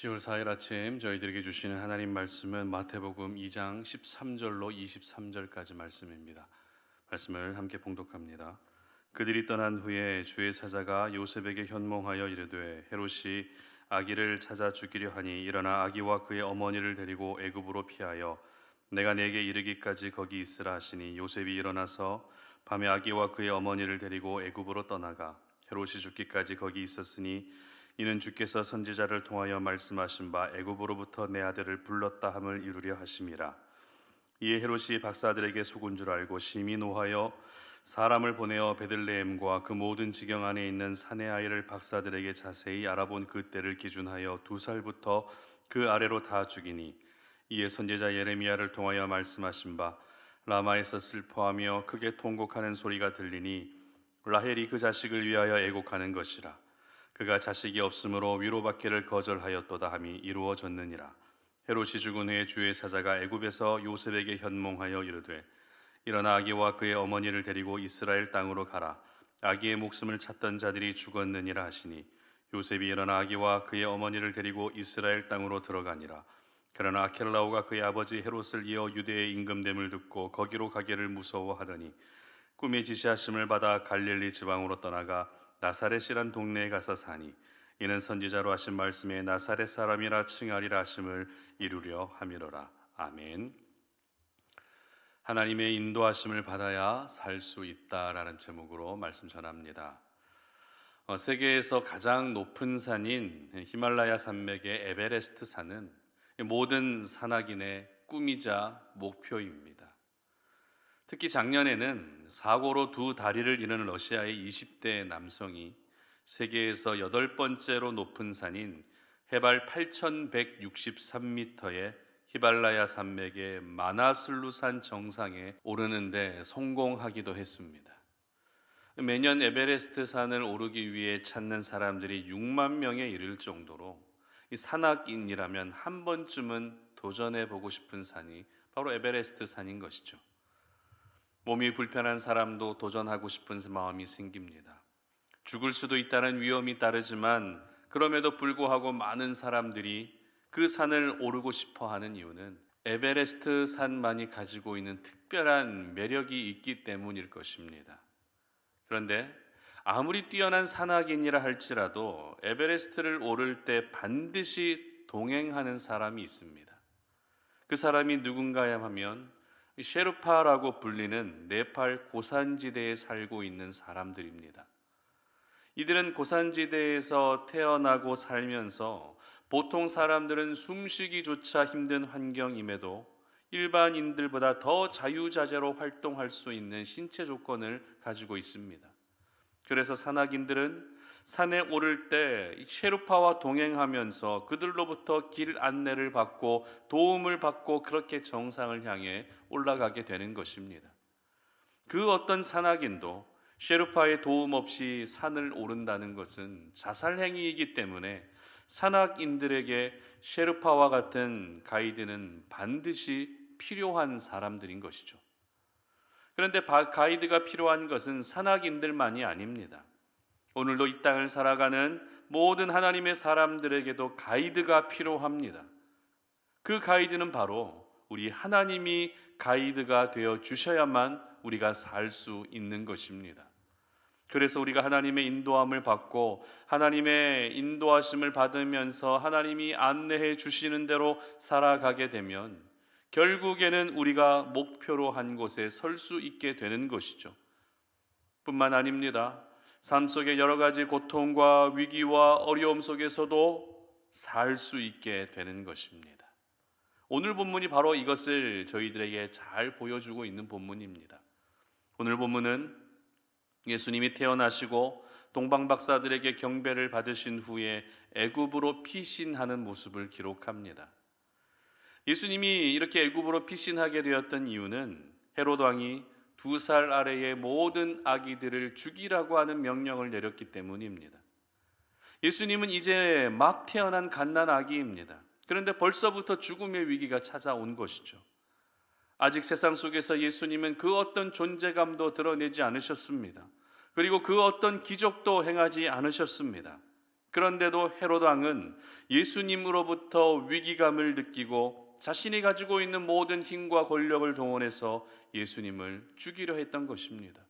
10월 4일 아침 저희들에게 주시는 하나님 말씀은 마태복음 2장 13절로 23절까지 말씀입니다. 말씀을 함께 봉독합니다. 그들이 떠난 후에 주의 사자가 요셉에게 현몽하여 이르되 헤롯이 아기를 찾아 죽이려 하니 일어나 아기와 그의 어머니를 데리고 애굽으로 피하여 내가 내게 이르기까지 거기 있으라 하시니 요셉이 일어나서 밤에 아기와 그의 어머니를 데리고 애굽으로 떠나가 헤롯이 죽기까지 거기 있었으니 이는 주께서 선지자를 통하여 말씀하신 바 애굽으로부터 내 아들을 불렀다 함을 이루려 하심이라. 이에 헤롯이 박사들에게 속은 줄 알고 심히 노하여 사람을 보내어 베들레헴과 그 모든 지경 안에 있는 사내 아이를 박사들에게 자세히 알아본 그 때를 기준하여 2살부터 그 아래로 다 죽이니, 이에 선지자 예레미야를 통하여 말씀하신 바 라마에서 슬퍼하며 크게 통곡하는 소리가 들리니 라헬이 그 자식을 위하여 애곡하는 것이라. 그가 자식이 없으므로 위로받기를 거절하였도다 함이 이루어졌느니라. 헤롯이 죽은 후에 주의 사자가 애굽에서 요셉에게 현몽하여 이르되 일어나 아기와 그의 어머니를 데리고 이스라엘 땅으로 가라. 아기의 목숨을 찾던 자들이 죽었느니라 하시니 요셉이 일어나 아기와 그의 어머니를 데리고 이스라엘 땅으로 들어가니라. 그러나 아켈라오가 그의 아버지 헤롯을 이어 유대의 임금됨을 듣고 거기로 가기를 무서워하더니 꿈의 지시하심을 받아 갈릴리 지방으로 떠나가 나사렛이란 동네에 가서 사니, 이는 선지자로 하신 말씀에 나사렛 사람이라 칭하리라 하심을 이루려 함이로라. 아멘. 하나님의 인도하심을 받아야 살 수 있다라는 제목으로 말씀 전합니다. 세계에서 가장 높은 산인 히말라야 산맥의 에베레스트 산은 모든 산악인의 꿈이자 목표입니다. 특히 작년에는 사고로 두 다리를 잃은 러시아의 20대 남성이 세계에서 8번째로 높은 산인 해발 8,163m의 히말라야 산맥의 마나슬루산 정상에 오르는데 성공하기도 했습니다. 매년 에베레스트 산을 오르기 위해 찾는 사람들이 6만 명에 이를 정도로 이 산악인이라면 한 번쯤은 도전해 보고 싶은 산이 바로 에베레스트 산인 것이죠. 몸이 불편한 사람도 도전하고 싶은 마음이 생깁니다. 죽을 수도 있다는 위험이 따르지만 그럼에도 불구하고 많은 사람들이 그 산을 오르고 싶어 하는 이유는 에베레스트 산만이 가지고 있는 특별한 매력이 있기 때문일 것입니다. 그런데 아무리 뛰어난 산악인이라 할지라도 에베레스트를 오를 때 반드시 동행하는 사람이 있습니다. 그 사람이 누군가야 하면 셰르파라고 불리는 네팔 고산지대에 살고 있는 사람들입니다. 이들은 고산지대에서 태어나고 살면서 보통 사람들은 숨쉬기조차 힘든 환경임에도 일반인들보다 더 자유자재로 활동할 수 있는 신체 조건을 가지고 있습니다. 그래서 산악인들은 산에 오를 때 셰르파와 동행하면서 그들로부터 길 안내를 받고 도움을 받고 그렇게 정상을 향해 올라가게 되는 것입니다. 그 어떤 산악인도 셰르파의 도움 없이 산을 오른다는 것은 자살행위이기 때문에 산악인들에게 셰르파와 같은 가이드는 반드시 필요한 사람들인 것이죠. 그런데 가이드가 필요한 것은 산악인들만이 아닙니다. 오늘도 이 땅을 살아가는 모든 하나님의 사람들에게도 가이드가 필요합니다. 그 가이드는 바로 우리 하나님이 가이드가 되어 주셔야만 우리가 살 수 있는 것입니다. 그래서 우리가 하나님의 인도함을 받고 하나님의 인도하심을 받으면서 하나님이 안내해 주시는 대로 살아가게 되면 결국에는 우리가 목표로 한 곳에 설 수 있게 되는 것이죠. 뿐만 아닙니다. 삶 속의 여러 가지 고통과 위기와 어려움 속에서도 살 수 있게 되는 것입니다. 오늘 본문이 바로 이것을 저희들에게 잘 보여주고 있는 본문입니다. 오늘 본문은 예수님이 태어나시고 동방 박사들에게 경배를 받으신 후에 애굽으로 피신하는 모습을 기록합니다. 예수님이 이렇게 애굽으로 피신하게 되었던 이유는 헤롯 왕이 2살 아래의 모든 아기들을 죽이라고 하는 명령을 내렸기 때문입니다. 예수님은 이제 막 태어난 갓난 아기입니다. 그런데 벌써부터 죽음의 위기가 찾아온 것이죠. 아직 세상 속에서 예수님은 그 어떤 존재감도 드러내지 않으셨습니다. 그리고 그 어떤 기적도 행하지 않으셨습니다. 그런데도 헤롯 왕은 예수님으로부터 위기감을 느끼고 자신이 가지고 있는 모든 힘과 권력을 동원해서 예수님을 죽이려 했던 것입니다.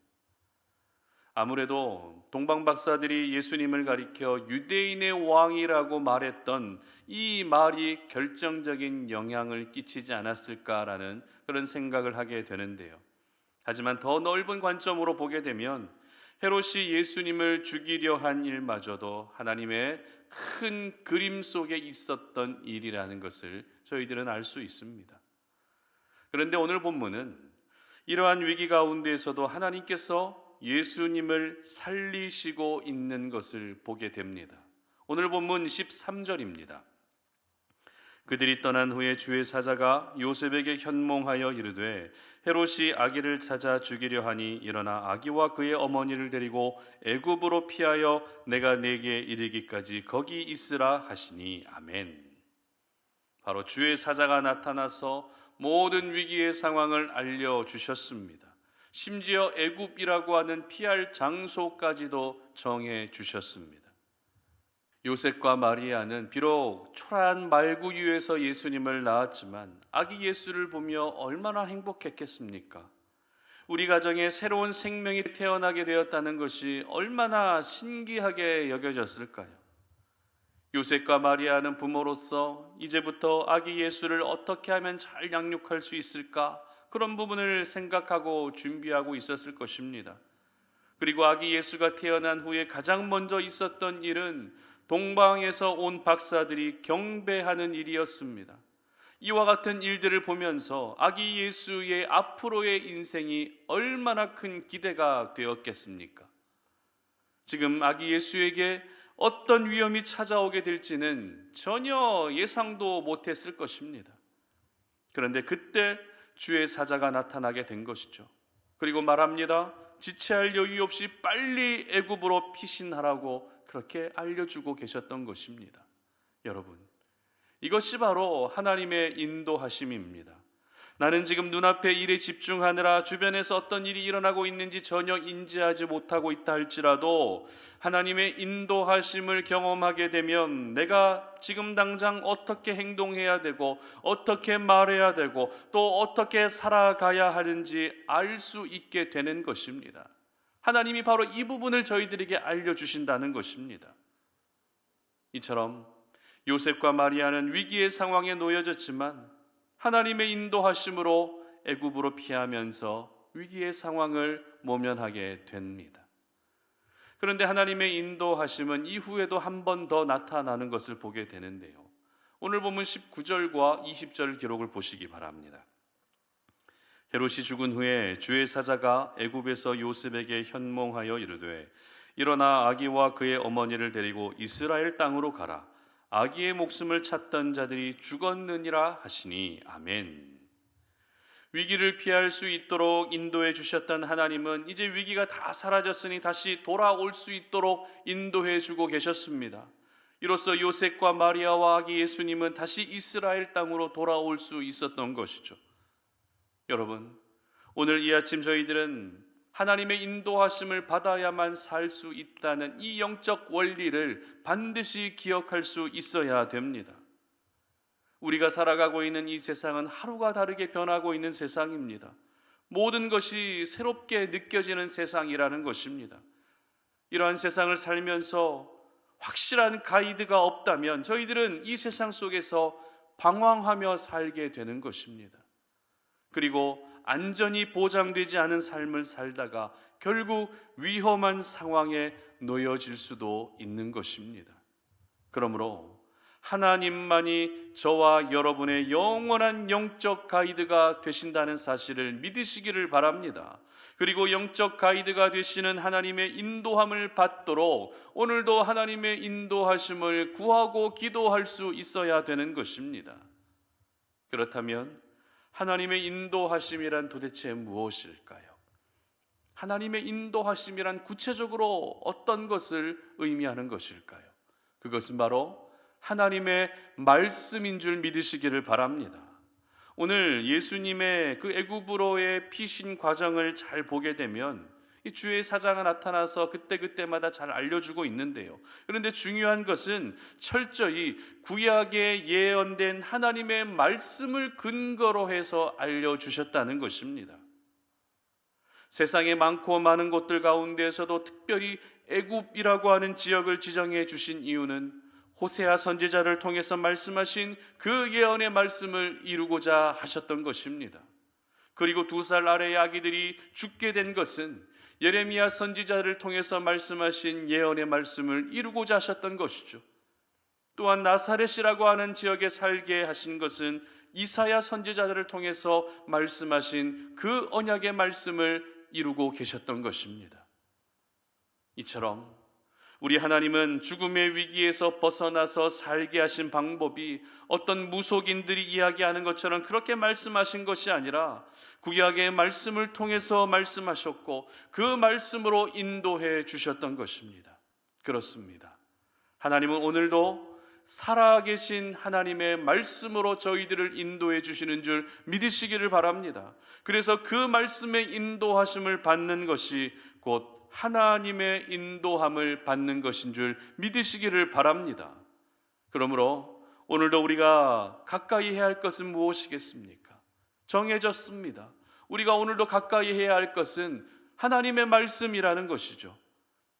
아무래도 동방 박사들이 예수님을 가리켜 유대인의 왕이라고 말했던 이 말이 결정적인 영향을 끼치지 않았을까라는 그런 생각을 하게 되는데요. 하지만 더 넓은 관점으로 보게 되면 헤롯이 예수님을 죽이려 한 일마저도 하나님의 큰 그림 속에 있었던 일이라는 것을 저희들은 알 수 있습니다. 그런데 오늘 본문은 이러한 위기 가운데에서도 하나님께서 예수님을 살리시고 있는 것을 보게 됩니다. 오늘 본문 13절입니다. 그들이 떠난 후에 주의 사자가 요셉에게 현몽하여 이르되 헤롯이 아기를 찾아 죽이려 하니 일어나 아기와 그의 어머니를 데리고 애굽으로 피하여 내가 네게 이르기까지 거기 있으라 하시니 아멘. 바로 주의 사자가 나타나서 모든 위기의 상황을 알려주셨습니다. 심지어 애굽이라고 하는 피할 장소까지도 정해 주셨습니다. 요셉과 마리아는 비록 초라한 말구유에서 예수님을 낳았지만 아기 예수를 보며 얼마나 행복했겠습니까? 우리 가정에 새로운 생명이 태어나게 되었다는 것이 얼마나 신기하게 여겨졌을까요? 요셉과 마리아는 부모로서 이제부터 아기 예수를 어떻게 하면 잘 양육할 수 있을까? 그런 부분을 생각하고 준비하고 있었을 것입니다. 그리고 아기 예수가 태어난 후에 가장 먼저 있었던 일은 동방에서 온 박사들이 경배하는 일이었습니다. 이와 같은 일들을 보면서 아기 예수의 앞으로의 인생이 얼마나 큰 기대가 되었겠습니까? 지금 아기 예수에게 어떤 위험이 찾아오게 될지는 전혀 예상도 못했을 것입니다. 그런데 그때 주의 사자가 나타나게 된 것이죠. 그리고 말합니다. 지체할 여유 없이 빨리 애굽으로 피신하라고 그렇게 알려주고 계셨던 것입니다. 여러분, 이것이 바로 하나님의 인도하심입니다. 나는 지금 눈앞의 일에 집중하느라 주변에서 어떤 일이 일어나고 있는지 전혀 인지하지 못하고 있다 할지라도 하나님의 인도하심을 경험하게 되면 내가 지금 당장 어떻게 행동해야 되고 어떻게 말해야 되고 또 어떻게 살아가야 하는지 알 수 있게 되는 것입니다. 하나님이 바로 이 부분을 저희들에게 알려주신다는 것입니다. 이처럼 요셉과 마리아는 위기의 상황에 놓여졌지만 하나님의 인도하심으로 애굽으로 피하면서 위기의 상황을 모면하게 됩니다. 그런데 하나님의 인도하심은 이후에도 한 번 더 나타나는 것을 보게 되는데요. 오늘 본문 19절과 20절 기록을 보시기 바랍니다. 헤롯이 죽은 후에 주의 사자가 애굽에서 요셉에게 현몽하여 이르되 일어나 아기와 그의 어머니를 데리고 이스라엘 땅으로 가라. 아기의 목숨을 찾던 자들이 죽었느니라 하시니 아멘. 위기를 피할 수 있도록 인도해 주셨던 하나님은 이제 위기가 다 사라졌으니 다시 돌아올 수 있도록 인도해 주고 계셨습니다. 이로써 요셉과 마리아와 아기 예수님은 다시 이스라엘 땅으로 돌아올 수 있었던 것이죠. 여러분, 오늘 이 아침 저희들은 하나님의 인도하심을 받아야만 살 수 있다는 이 영적 원리를 반드시 기억할 수 있어야 됩니다. 우리가 살아가고 있는 이 세상은 하루가 다르게 변하고 있는 세상입니다. 모든 것이 새롭게 느껴지는 세상이라는 것입니다. 이러한 세상을 살면서 확실한 가이드가 없다면 저희들은 이 세상 속에서 방황하며 살게 되는 것입니다. 그리고 안전이 보장되지 않은 삶을 살다가 결국 위험한 상황에 놓여질 수도 있는 것입니다. 그러므로 하나님만이 저와 여러분의 영원한 영적 가이드가 되신다는 사실을 믿으시기를 바랍니다. 그리고 영적 가이드가 되시는 하나님의 인도함을 받도록 오늘도 하나님의 인도하심을 구하고 기도할 수 있어야 되는 것입니다. 그렇다면 하나님의 인도하심이란 도대체 무엇일까요? 하나님의 인도하심이란 구체적으로 어떤 것을 의미하는 것일까요? 그것은 바로 하나님의 말씀인 줄 믿으시기를 바랍니다. 오늘 예수님의 그 애굽으로의 피신 과정을 잘 보게 되면 이 주의 사자가 나타나서 그때그때마다 잘 알려주고 있는데요. 그런데 중요한 것은 철저히 구약에 예언된 하나님의 말씀을 근거로 해서 알려주셨다는 것입니다. 세상에 많고 많은 곳들 가운데에서도 특별히 애굽이라고 하는 지역을 지정해 주신 이유는 호세아 선지자를 통해서 말씀하신 그 예언의 말씀을 이루고자 하셨던 것입니다. 그리고 2살 아래의 아기들이 죽게 된 것은 예레미야 선지자를 통해서 말씀하신 예언의 말씀을 이루고자 하셨던 것이죠. 또한 나사렛이라고 하는 지역에 살게 하신 것은 이사야 선지자들을 통해서 말씀하신 그 언약의 말씀을 이루고 계셨던 것입니다. 이처럼 우리 하나님은 죽음의 위기에서 벗어나서 살게 하신 방법이 어떤 무속인들이 이야기하는 것처럼 그렇게 말씀하신 것이 아니라 구약의 말씀을 통해서 말씀하셨고 그 말씀으로 인도해 주셨던 것입니다. 그렇습니다. 하나님은 오늘도 살아계신 하나님의 말씀으로 저희들을 인도해 주시는 줄 믿으시기를 바랍니다. 그래서 그 말씀의 인도하심을 받는 것이 곧 하나님의 인도함을 받는 것인 줄 믿으시기를 바랍니다. 그러므로 오늘도 우리가 가까이 해야 할 것은 무엇이겠습니까? 정해졌습니다. 우리가 오늘도 가까이 해야 할 것은 하나님의 말씀이라는 것이죠.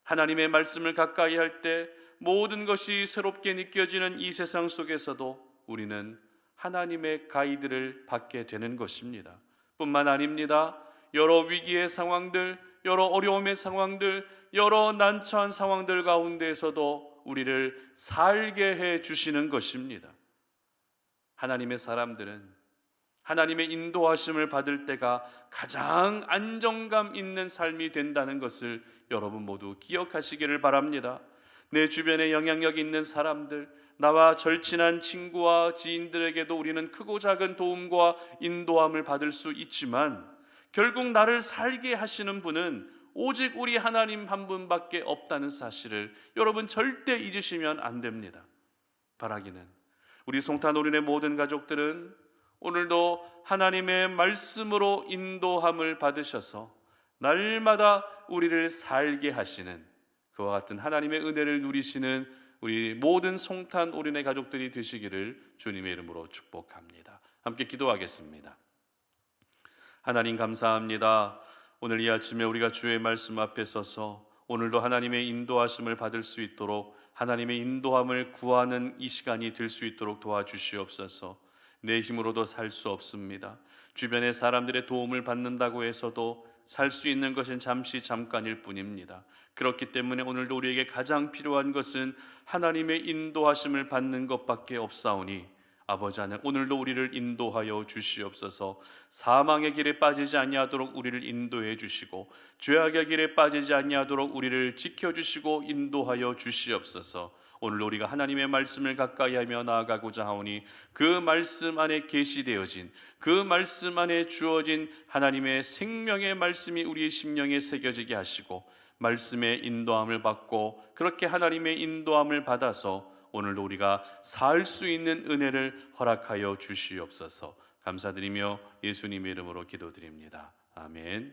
하나님의 말씀을 가까이 할 때 모든 것이 새롭게 느껴지는 이 세상 속에서도 우리는 하나님의 가이드를 받게 되는 것입니다. 뿐만 아닙니다. 여러 위기의 상황들, 여러 어려움의 상황들, 여러 난처한 상황들 가운데에서도 우리를 살게 해 주시는 것입니다. 하나님의 사람들은 하나님의 인도하심을 받을 때가 가장 안정감 있는 삶이 된다는 것을 여러분 모두 기억하시기를 바랍니다. 내 주변에 영향력 있는 사람들, 나와 절친한 친구와 지인들에게도 우리는 크고 작은 도움과 인도함을 받을 수 있지만 결국 나를 살게 하시는 분은 오직 우리 하나님 한 분밖에 없다는 사실을 여러분 절대 잊으시면 안 됩니다. 바라기는 우리 송탄오륜의 모든 가족들은 오늘도 하나님의 말씀으로 인도함을 받으셔서 날마다 우리를 살게 하시는 그와 같은 하나님의 은혜를 누리시는 우리 모든 송탄오륜의 가족들이 되시기를 주님의 이름으로 축복합니다. 함께 기도하겠습니다. 하나님 감사합니다. 오늘 이 아침에 우리가 주의 말씀 앞에 서서 오늘도 하나님의 인도하심을 받을 수 있도록 하나님의 인도함을 구하는 이 시간이 될 수 있도록 도와주시옵소서. 내 힘으로도 살 수 없습니다. 주변의 사람들의 도움을 받는다고 해서도 살 수 있는 것은 잠깐일 뿐입니다. 그렇기 때문에 오늘도 우리에게 가장 필요한 것은 하나님의 인도하심을 받는 것밖에 없사오니 아버지 하나님 오늘도 우리를 인도하여 주시옵소서. 사망의 길에 빠지지 아니하도록 우리를 인도해 주시고 죄악의 길에 빠지지 아니하도록 우리를 지켜주시고 인도하여 주시옵소서. 오늘 우리가 하나님의 말씀을 가까이 하며 나아가고자 하오니 그 말씀 안에 계시되어진 그 말씀 안에 주어진 하나님의 생명의 말씀이 우리의 심령에 새겨지게 하시고 말씀의 인도함을 받고 그렇게 하나님의 인도함을 받아서 오늘도 우리가 살 수 있는 은혜를 허락하여 주시옵소서. 감사드리며 예수님의 이름으로 기도드립니다. 아멘.